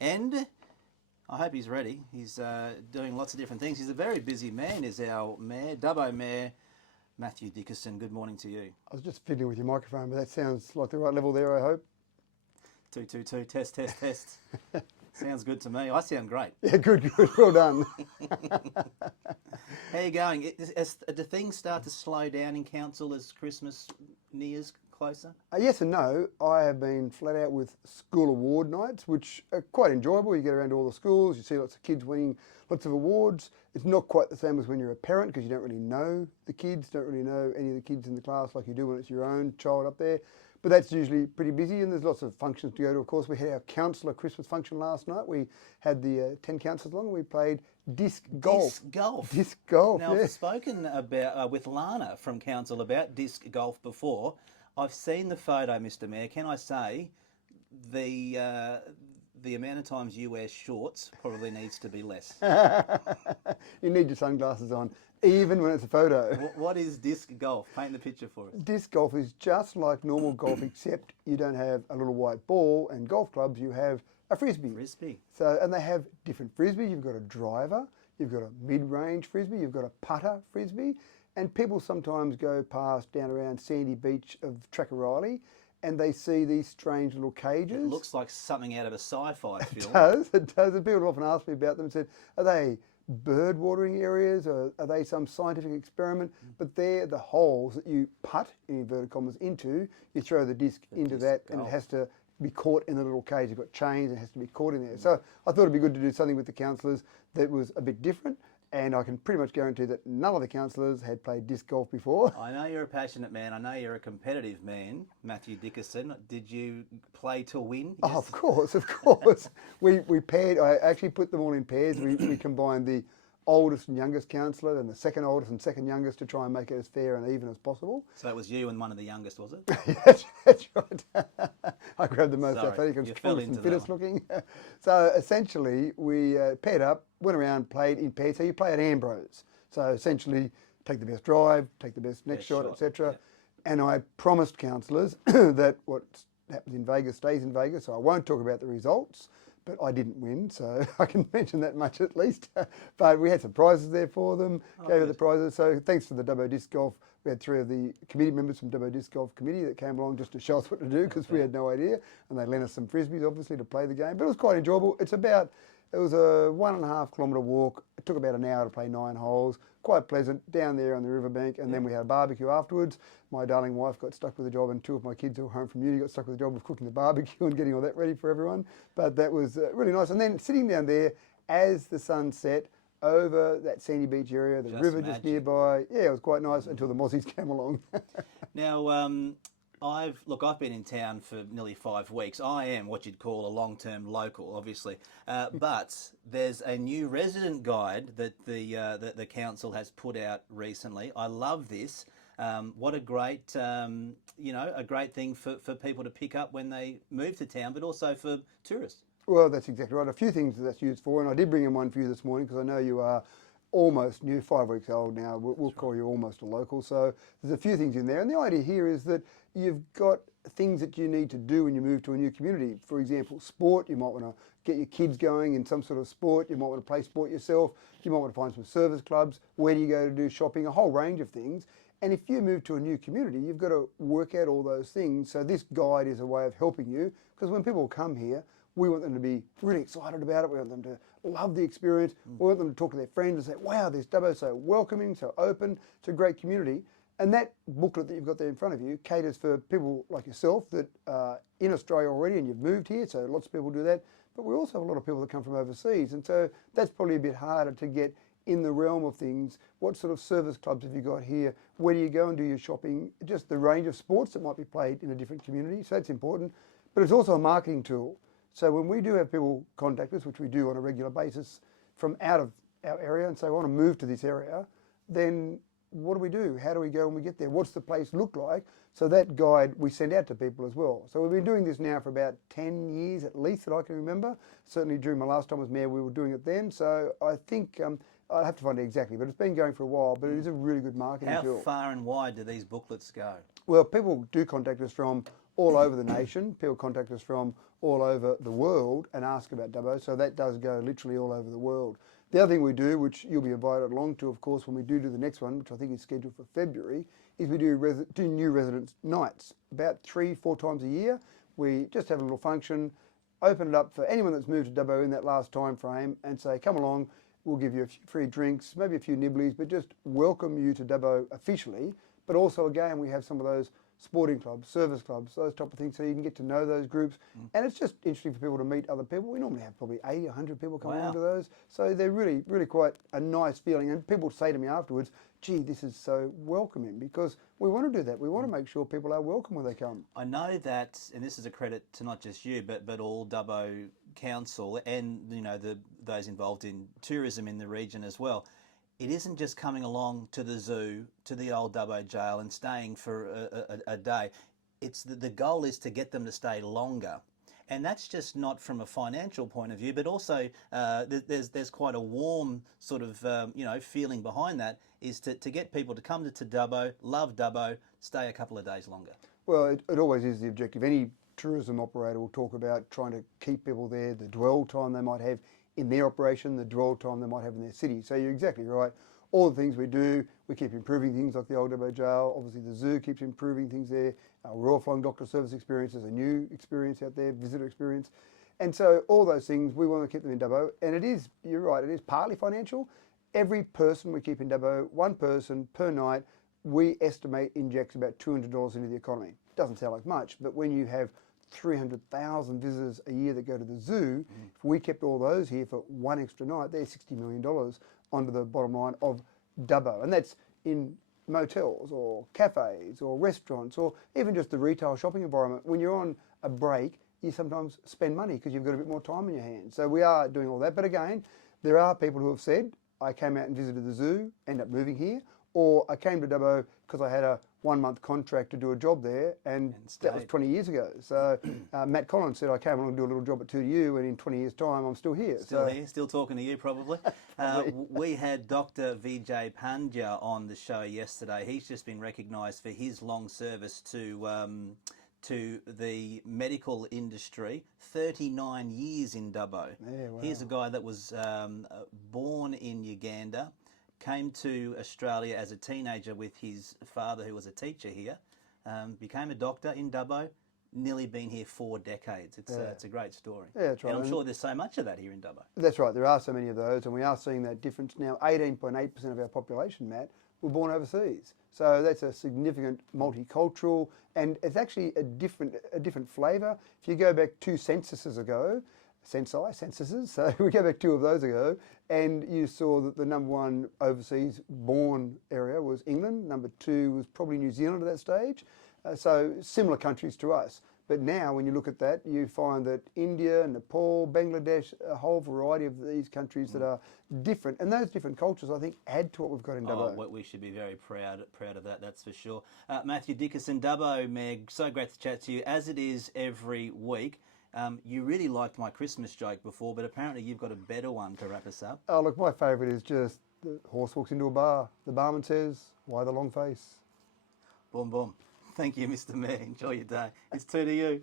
And I hope he's ready. He's doing lots of different things. He's a very busy man, is our Mayor, Dubbo Mayor, Matthew Dickerson. Good morning to you. I was just fiddling with your microphone, but that sounds like the right level there, I hope. 222, test, test, test. Sounds good to me. I sound great. Yeah, good, well done. How are you going? Do things start to slow down in council as Christmas nears closer? Yes and no. I have been flat out with school award nights, which are quite enjoyable. You get around to all the schools, you see lots of kids winning lots of awards. It's not quite the same as when you're a parent because you don't really know the kids, don't really know any of the kids in the class like you do when it's your own child up there. But that's usually pretty busy and there's lots of functions to go to. Of course, we had our councillor Christmas function last night. We had the 10 councillors along and we played disc golf. Disc golf. Disc golf, Now, yeah. I've spoken about with Lana from council about disc golf before. I've seen the photo, Mr. Mayor. Can I say the amount of times you wear shorts probably needs to be less. You need your sunglasses on, even when it's a photo. What is disc golf? Paint the picture for us. Disc golf is just like normal golf, except you don't have a little white ball and golf clubs, you have a frisbee. Frisbee. So, and they have different frisbee. You've got a driver, you've got a mid-range frisbee, you've got a putter frisbee, and people sometimes go past down around Sandy Beach of Trackariley and they see these strange little cages. It looks like something out of a sci-fi film. It does. And people often ask me about them and said, are they bird watering areas or are they some scientific experiment? But they're the holes that you putt, in inverted commas, into. You throw the disc into that and it has to be caught in the little cage. You've got chains and it has to be caught in there. So I thought it'd be good to do something with the councillors that was a bit different. And I can pretty much guarantee that none of the councillors had played disc golf before. I know you're a passionate man. I know you're a competitive man, Matthew Dickerson. Did you play to win? Yes. Oh, of course, of course. we paired, I actually put them all in pairs. We combined the oldest and youngest councillor and the second oldest and second youngest to try and make it as fair and even as possible. So it was you and one of the youngest, was it? Yes, that's right. I grabbed the most athletic and strongest and fittest looking. So essentially we paired up, went around, played in pairs. So you play at Ambrose. So essentially take the best drive, take the best next shot, etc. Yep. And I promised councillors that what happens in Vegas stays in Vegas. So I won't talk about the results, but I didn't win, so I can mention that much at least. But we had some prizes there for them, gave out the prizes. So thanks to the Dubbo Disc Golf, we had 3 of the committee members from Dubbo Disc Golf Committee that came along just to show us what to do because we had no idea. And they lent us some frisbees, obviously, to play the game. But it was quite enjoyable. It was a 1.5 kilometre walk. It took about an hour to play 9 holes. Quite pleasant, down there on the riverbank. And then we had a barbecue afterwards. My darling wife got stuck with a job and 2 of my kids who were home from uni got stuck with a job of cooking the barbecue and getting all that ready for everyone. But that was really nice. And then sitting down there as the sun set over that Sandy Beach area, the river just nearby. Yeah, it was quite nice until the Mozzies came along. Now, I've been in town for nearly 5 weeks. I am what you'd call a long-term local, obviously, but there's a new resident guide that the council has put out recently. I love this. What a great, a great thing for people to pick up when they move to town, but also for tourists. Well, that's exactly right. A few things that's used for, and I did bring in one for you this morning because I know you are almost new, 5 weeks old now. We'll call you almost a local. So there's a few things in there. And the idea here is that you've got things that you need to do when you move to a new community. For example, sport. You might want to get your kids going in some sort of sport. You might want to play sport yourself. You might want to find some service clubs. Where do you go to do shopping? A whole range of things. And if you move to a new community, you've got to work out all those things. So this guide is a way of helping you because when people come here, we want them to be really excited about it. We want them to love the experience. We want them to talk to their friends and say, wow, this Dubbo's so welcoming, so open. It's a great community. And that booklet that you've got there in front of you caters for people like yourself that are in Australia already and you've moved here, so lots of people do that. But we also have a lot of people that come from overseas. And so that's probably a bit harder to get in the realm of things. What sort of service clubs have you got here? Where do you go and do your shopping? Just the range of sports that might be played in a different community. So that's important. But it's also a marketing tool. So when we do have people contact us, which we do on a regular basis from out of our area and say, I want to move to this area, then what do we do? How do we go when we get there? What's the place look like? So that guide we send out to people as well. So we've been doing this now for about 10 years at least that I can remember. Certainly during my last time as mayor, we were doing it then. So I think I'd have to find it exactly, but it's been going for a while, but it is a really good marketing tool. How far and wide do these booklets go? Well, people do contact us from all over the nation. People contact us from all over the world and ask about Dubbo. So that does go literally all over the world. The other thing we do, which you'll be invited along to, of course, when we do the next one, which I think is scheduled for February, is we do new residents nights. About 3-4 times a year, we just have a little function, open it up for anyone that's moved to Dubbo in that last time frame and say, come along, we'll give you a few free drinks, maybe a few nibblies, but just welcome you to Dubbo officially. But also, again, we have some of those sporting clubs, service clubs, those type of things, so you can get to know those groups. And it's just interesting for people to meet other people. We normally have probably 80, 100 people come along to those. So they're really, really quite a nice feeling. And people say to me afterwards, gee, this is so welcoming, because we want to do that. We want to make sure people are welcome when they come. I know that, and this is a credit to not just you, but all Dubbo Council and those involved in tourism in the region as well. It isn't just coming along to the zoo, to the old Dubbo jail and staying for a day. It's the goal is to get them to stay longer. And that's just not from a financial point of view, but also there's quite a warm sort of feeling behind that, is to get people to come to Dubbo, love Dubbo, stay a couple of days longer. Well, it always is the objective. Any tourism operator will talk about trying to keep people there, the dwell time they might have in their operation, the dwell time they might have in their city. So you're exactly right. All the things we do, we keep improving things like the old Dubbo jail. Obviously the zoo keeps improving things there. Our Royal Flying Doctor Service experience is a new experience out there, visitor experience. And so all those things, we want to keep them in Dubbo. And it is, you're right, it is partly financial. Every person we keep in Dubbo, one person per night, we estimate injects about $200 into the economy. Doesn't sound like much, but when you have 300,000 visitors a year that go to the zoo, if we kept all those here for one extra night, there's $60 million onto the bottom line of Dubbo. And that's in motels or cafes or restaurants or even just the retail shopping environment. When you're on a break, you sometimes spend money because you've got a bit more time in your hands. So we are doing all that. But again, there are people who have said, I came out and visited the zoo, end up moving here, or I came to Dubbo because I had a 1-month contract to do a job there, and that was 20 years ago. So Matt Collins said, I came along to do a little job at 2U, and in 20 years' time, I'm still here. Still here, still talking to you probably. We had Dr. Vijay Pandya on the show yesterday. He's just been recognised for his long service to the medical industry, 39 years in Dubbo. Yeah, wow. Here's a guy that was born in Uganda, came to Australia as a teenager with his father, who was a teacher here, became a doctor in Dubbo, nearly been here 4 decades. It's a great story. Yeah, that's right. And I'm sure there's so much of that here in Dubbo. That's right. There are so many of those, and we are seeing that difference now. 18.8% of our population, Matt, were born overseas. So that's a significant multicultural, and it's actually a different flavour. If you go back 2 censuses ago, censuses, so we go back 2 of those ago, and you saw that the #1 overseas born area was England, #2 was probably New Zealand at that stage, so similar countries to us. But now when you look at that, you find that India, Nepal, Bangladesh, a whole variety of these countries that are different, and those different cultures, I think, add to what we've got in Dubbo. We should be very proud of that, that's for sure. Matthew Dickerson, Dubbo Meg, so great to chat to you, as it is every week. You really liked my Christmas joke before, but apparently you've got a better one to wrap us up. Oh, look, my favourite is just the horse walks into a bar. The barman says, why the long face? Boom, boom. Thank you, Mr. Mayor. Enjoy your day. It's 2 to you.